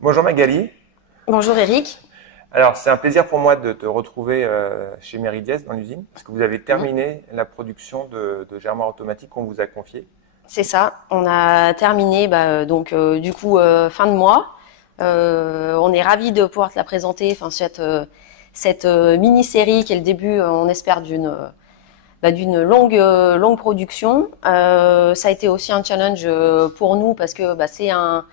Bonjour Magali. Bonjour Eric. Alors, c'est un plaisir pour moi de te retrouver chez Meridies dans l'usine, parce que vous avez Mhm. terminé la production de germoirs automatiques qu'on vous a confié. C'est ça, on a terminé du coup fin de mois. On est ravis de pouvoir te la présenter, enfin cette mini-série qui est le début, on espère d'une longue production. Ça a été aussi un challenge pour nous parce que c'est un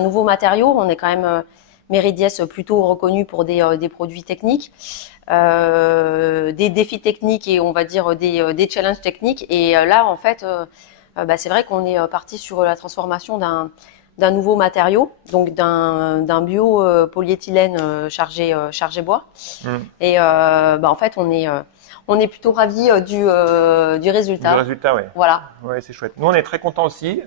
nouveau matériau. On est quand même Meridies plutôt reconnu pour des produits techniques, des défis techniques et on va dire des challenges techniques. Et là en fait, c'est vrai qu'on est parti sur la transformation d'un nouveau matériau, donc d'un bio polyéthylène chargé bois. Hmm. Et en fait, on est plutôt ravis du Du résultat. résultat, ouais. Voilà. Ouais, c'est chouette. Nous, on est très contents aussi.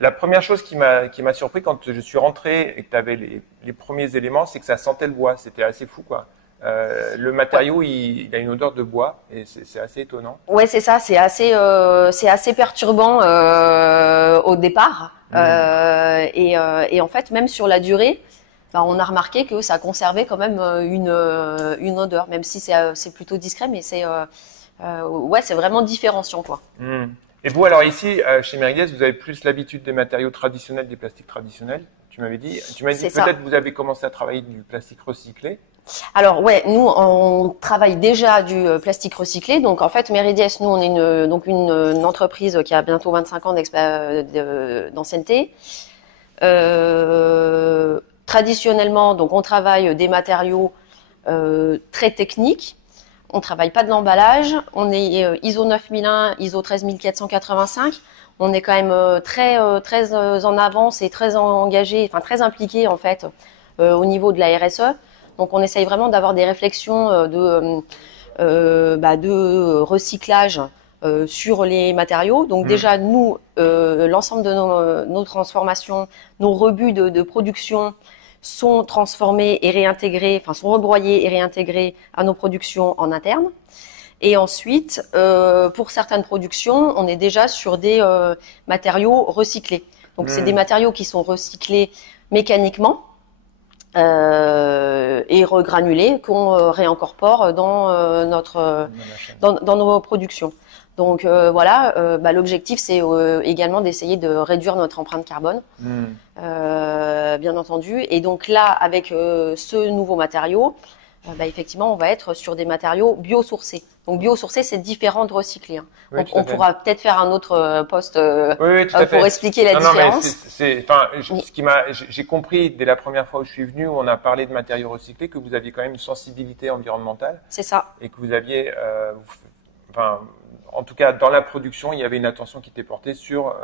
La première chose qui m'a surpris quand je suis rentré et que tu avais les premiers éléments, c'est que ça sentait le bois. C'était assez fou, quoi. Le Ouais, matériau, il a une odeur de bois et c'est assez étonnant. ouais, c'est ça. C'est assez perturbant au départ. Hmm. Et en fait, même sur la durée, on a remarqué que ça conservait quand même une odeur, même si c'est plutôt discret, mais ouais, c'est vraiment différenciant, quoi. Hmm. Et vous, alors ici, chez Meridies, vous avez plus l'habitude des matériaux traditionnels, des plastiques traditionnels, tu m'avais dit. Tu m'as dit C'est ça. peut-être que vous avez commencé à travailler du plastique recyclé. Alors ouais, nous on travaille déjà du plastique recyclé. Donc en fait, Meridies, nous on est une entreprise qui a bientôt 25 ans d'ancienneté. Traditionnellement, donc on travaille des matériaux très techniques. On travaille pas de l'emballage. On est ISO 9001, ISO 13485. On est quand même très en avance et très engagé, enfin très impliqué en fait au niveau de la RSE. Donc on essaye vraiment d'avoir des réflexions de recyclage sur les matériaux. Donc Hmm. déjà nous, l'ensemble de nos transformations, nos rebuts de production sont transformés et réintégrés, enfin sont rebroyés et réintégrés à nos productions en interne. Et ensuite, pour certaines productions, on est déjà sur des matériaux recyclés. Donc c'est des Hmm. matériaux qui sont recyclés mécaniquement et regranulés qu'on réincorpore Dans la chaîne. dans nos productions. Donc voilà, l'objectif c'est également d'essayer de réduire notre empreinte carbone, Hmm. bien entendu. Et donc là, avec ce nouveau matériau, effectivement, on va être sur des matériaux biosourcés. Donc biosourcés, c'est différent de recyclés, hein. Oui, tout On à fait. pourra peut-être faire un autre post Oui, oui, tout à pour fait. expliquer la Non, non, mais différence. enfin, Mais ce qui m'a, j'ai compris dès la première fois où je suis venu, où on a parlé de matériaux recyclés, que vous aviez quand même une sensibilité environnementale c'est ça. et que vous aviez, enfin, en tout cas, dans la production, il y avait une attention qui était portée sur,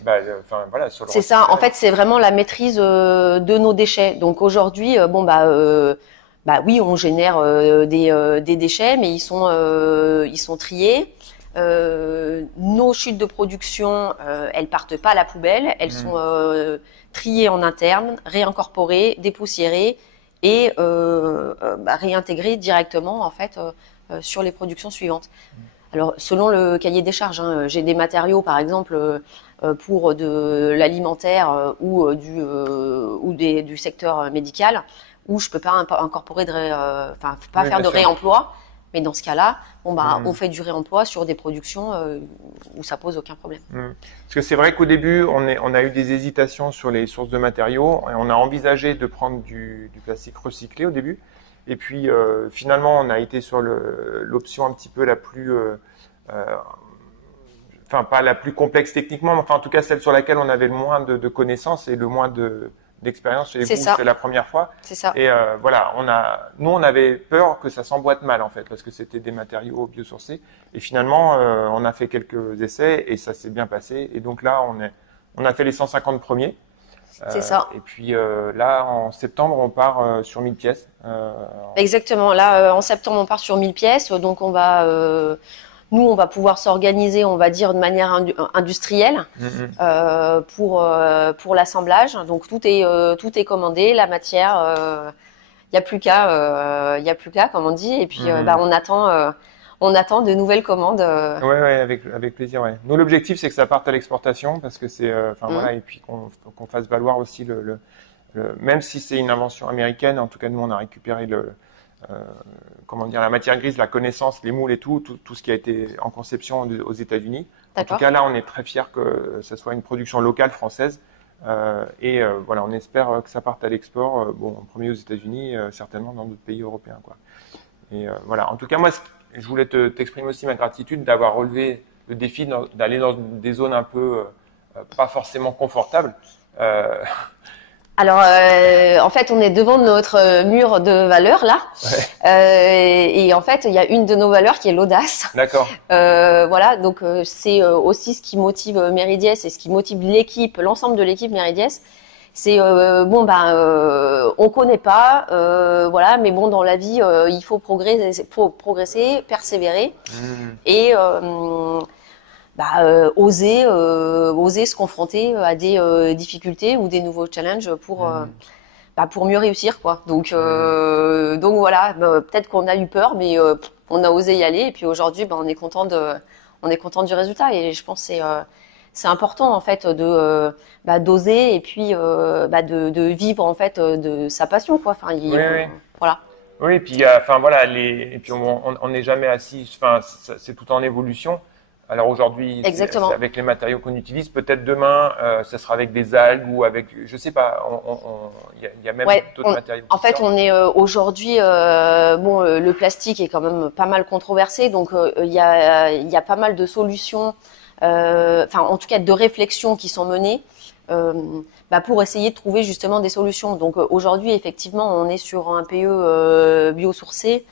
enfin, voilà, sur le C'est ça. En recyclage. fait, c'est vraiment la maîtrise de nos déchets. Donc aujourd'hui, oui, on génère des déchets, mais ils sont triés. Nos chutes de production, elles partent pas à la poubelle, elles sont Hmm. triées en interne, réincorporées, dépoussiérées et réintégrées directement en fait sur les productions suivantes. Alors, selon le cahier des charges, hein, j'ai des matériaux, par exemple, pour de l'alimentaire ou du secteur médical, où je peux pas incorporer pas Oui, faire bien de sûr. réemploi. Mais dans ce cas-là, on Hmm. fait du réemploi sur des productions où ça pose aucun problème. Hmm. Parce que c'est vrai qu'au début, on a eu des hésitations sur les sources de matériaux et on a envisagé de prendre du plastique recyclé au début. Et puis finalement, on a été sur l'option un petit peu la plus, euh, enfin pas la plus complexe techniquement, mais enfin en tout cas celle sur laquelle on avait le moins de connaissances et le moins d'expérience chez C'est vous. ça, C'est la première fois. c'est ça. Et voilà, nous on avait peur que ça s'emboîte mal en fait, parce que c'était des matériaux biosourcés. Et finalement, on a fait quelques essais et ça s'est bien passé. Et donc là, on a fait les 150 premiers. C'est ça. Et puis là, en septembre, on part sur 1000 pièces. Exactement. Là, en septembre, on part sur 1000 pièces. Donc, nous, on va pouvoir s'organiser, on va dire, de manière industrielle. Mhm. Pour l'assemblage. Donc tout est commandé, la matière, il y a plus qu'à, comme on dit. Et puis Mhm. on attend de nouvelles commandes. Ouais, avec plaisir, ouais. Nous, l'objectif, c'est que ça parte à l'exportation parce que c'est, voilà, et puis qu'on fasse valoir aussi même si c'est une invention américaine, en tout cas, nous, on a récupéré comment dire, la matière grise, la connaissance, les moules et tout ce qui a été en conception aux États-Unis. En tout cas, là, on est très fiers que ce soit une production locale française. Voilà, on espère que ça parte à l'export, bon, en premier aux États-Unis, certainement dans d'autres pays européens, quoi. Et voilà. En tout cas, moi, je voulais t'exprimer aussi ma gratitude d'avoir relevé le défi d'aller dans des zones un peu pas forcément confortables. Alors, en fait, on est devant notre mur de valeurs là, et en fait, il y a une de nos valeurs qui est l'audace. D'accord. Voilà, donc c'est aussi ce qui motive Méridiès et ce qui motive l'équipe, l'ensemble de l'équipe Méridiès. C'est on connaît pas, voilà, mais bon, dans la vie, il faut progresser, persévérer et oser se confronter à des difficultés ou des nouveaux challenges pour mieux réussir, quoi. Donc voilà, peut-être qu'on a eu peur, mais on a osé y aller. Et puis aujourd'hui, on est content du résultat. Et je pense que c'est important en fait d'oser et puis de vivre en fait de sa passion, quoi. Enfin, voilà. Oui, et puis enfin voilà, et puis on n'est jamais assis. Enfin, c'est tout en évolution. Alors aujourd'hui, c'est avec les matériaux qu'on utilise. Peut-être demain, ça sera avec des algues ou avec, je sais pas. Il y a même d'autres matériaux. En fait, on est aujourd'hui, le plastique est quand même pas mal controversé, donc il y a pas mal de solutions, en tout cas de réflexions qui sont menées pour essayer de trouver justement des solutions. Donc aujourd'hui, effectivement, on est sur un PE biosourcé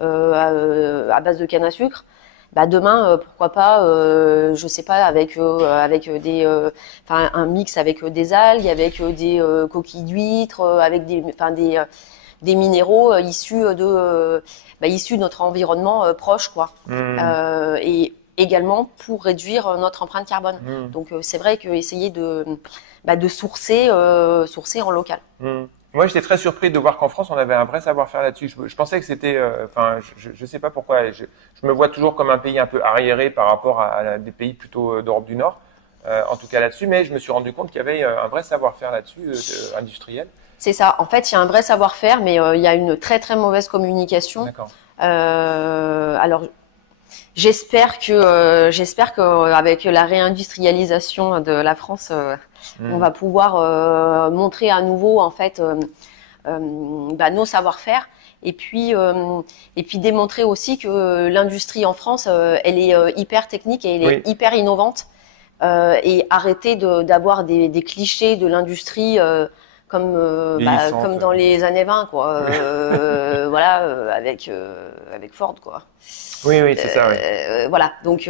à base de canne à sucre. Demain, pourquoi pas, je sais pas, avec un mix avec des algues, avec des coquilles d'huîtres, avec des minéraux issus de notre environnement proche, quoi. Et également pour réduire notre empreinte carbone. Donc c'est vrai que essayer de sourcer en local. Moi, j'étais très surpris de voir qu'en France, on avait un vrai savoir-faire là-dessus. Je pensais que c'était, je sais pas pourquoi. Je me vois toujours comme un pays un peu arriéré par rapport à des pays plutôt d'Europe du Nord, en tout cas là-dessus. Mais je me suis rendu compte qu'il y avait un vrai savoir-faire là-dessus, industriel. C'est ça. En fait, il y a un vrai savoir-faire, mais il y a une très très mauvaise communication. D'accord. Alors, j'espère que avec la réindustrialisation de la France, on va pouvoir montrer à nouveau en fait nos savoir-faire et puis démontrer aussi que l'industrie en France, elle est hyper technique et elle est hyper innovante et arrêter d'avoir des clichés de l'industrie comme dans les années 20, quoi. Voilà, avec Ford, quoi. Oui, c'est ça. Oui. Voilà, donc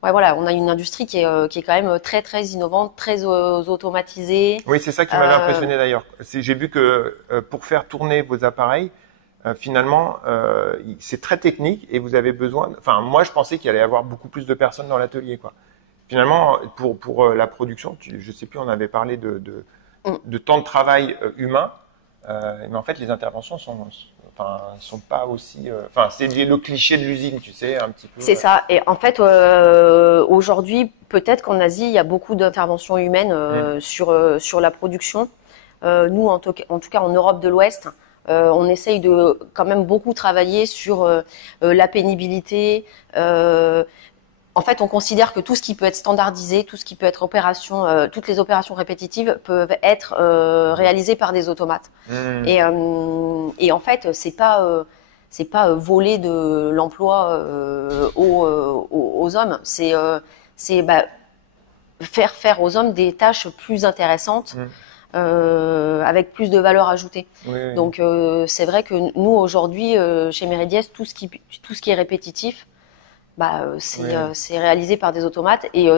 voilà, on a une industrie qui est quand même très très innovante, très automatisée. Oui, c'est ça qui m'avait impressionné d'ailleurs. J'ai vu que pour faire tourner vos appareils, finalement, c'est très technique et vous avez besoin. Enfin, moi, je pensais qu'il allait y avoir beaucoup plus de personnes dans l'atelier, quoi. Finalement, pour la production, je sais plus, on avait parlé de temps de travail humain, mais en fait, les interventions sont pas aussi. C'est le cliché de l'usine, tu sais, un petit peu. C'est ça. Et en fait, aujourd'hui, peut-être qu'en Asie, il y a beaucoup d'interventions humaines sur la production. Nous, en tout cas, en Europe de l'Ouest, on essaye de quand même beaucoup travailler sur la pénibilité. En fait, on considère que tout ce qui peut être standardisé, tout ce qui peut être toutes les opérations répétitives peuvent être réalisées par des automates. Et en fait, c'est pas voler de l'emploi aux hommes. C'est faire aux hommes des tâches plus intéressantes. Avec plus de valeur ajoutée. Oui. Donc c'est vrai que nous aujourd'hui chez Méridiès, tout ce qui est répétitif, c'est réalisé par des automates et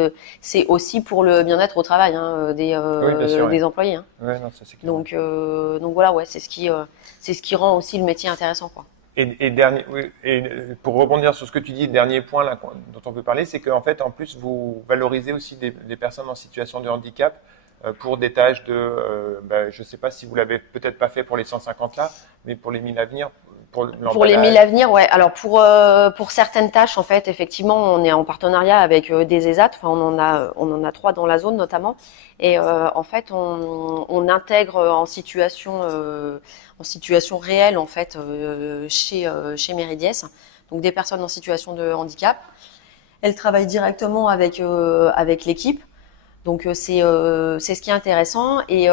c'est aussi pour le bien-être au travail des employés. Hein. Non, ça, c'est clair. Donc voilà, c'est ce qui rend aussi le métier intéressant, quoi. Et pour rebondir sur ce que tu dis, dernier point là dont on peut parler, c'est qu'en fait, en plus, vous valorisez aussi des personnes en situation de handicap pour des tâches je sais pas si vous l'avez peut-être pas fait pour les 150 là, mais pour les 1000 à venir, Pour les 1000 à venir, ouais. Alors pour certaines tâches, en fait, effectivement, on est en partenariat avec des ESAT. Enfin, on en a 3 dans la zone notamment. Et en fait, on intègre en situation réelle, en fait, chez Méridiès. Donc des personnes en situation de handicap. Elles travaillent directement avec l'équipe. Donc c'est ce qui est intéressant et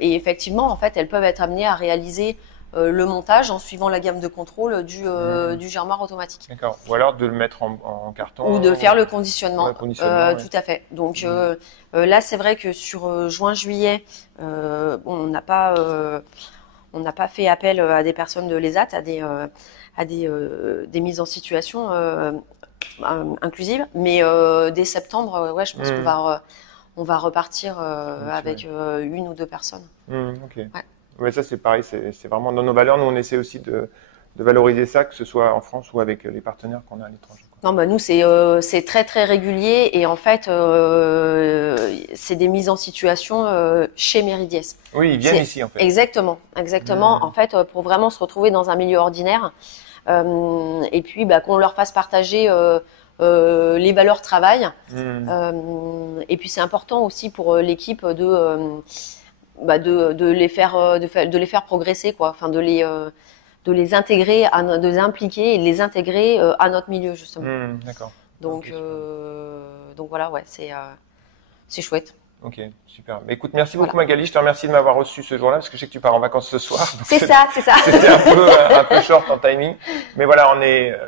effectivement en fait elles peuvent être amenées à réaliser le montage en suivant la gamme de contrôle du germoir automatique. D'accord. Ou alors de le mettre en carton. Ou de faire le conditionnement. Ouais. Tout à fait. Donc là c'est vrai que sur juin-juillet on n'a pas fait appel à des personnes de l'ESAT, à des mises en situation inclusive, mais dès septembre, ouais, je pense on va repartir avec 1 ou 2 personnes. Ok. Ouais. Ouais, ça c'est pareil, c'est vraiment dans nos valeurs. Nous on essaie aussi de valoriser ça, que ce soit en France ou avec les partenaires qu'on a à l'étranger. Non, bah nous c'est très très régulier et en fait c'est des mises en situation chez Méridiès. Oui, ils viennent ici en fait. Exactement. En fait, pour vraiment se retrouver dans un milieu ordinaire. Et puis qu'on leur fasse partager les valeurs travail. Et puis c'est important aussi pour l'équipe de les faire progresser, quoi. Enfin de les intégrer, de les impliquer et de les intégrer à notre milieu justement. D'accord. Donc voilà, ouais, c'est chouette. Ok, super. Mais écoute, merci beaucoup Magali, je te remercie de m'avoir reçu ce jour-là parce que je sais que tu pars en vacances ce soir. C'est ça. C'était un peu short en timing. Mais voilà,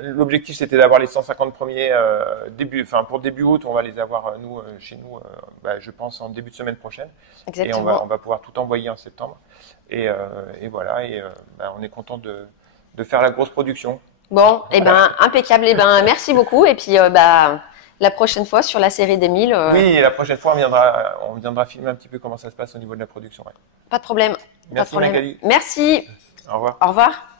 l'objectif c'était d'avoir les 150 premiers pour début août, on va les avoir chez nous, je pense en début de semaine prochaine. Exactement. Et on va pouvoir tout envoyer en septembre. Et voilà, on est content de faire la grosse production. Bon, impeccable. Merci beaucoup. Et puis la prochaine fois sur la série des 1000. Oui, la prochaine fois on viendra filmer un petit peu comment ça se passe au niveau de la production. Ouais. Pas de problème. Merci Magali. Merci. Au revoir. Au revoir.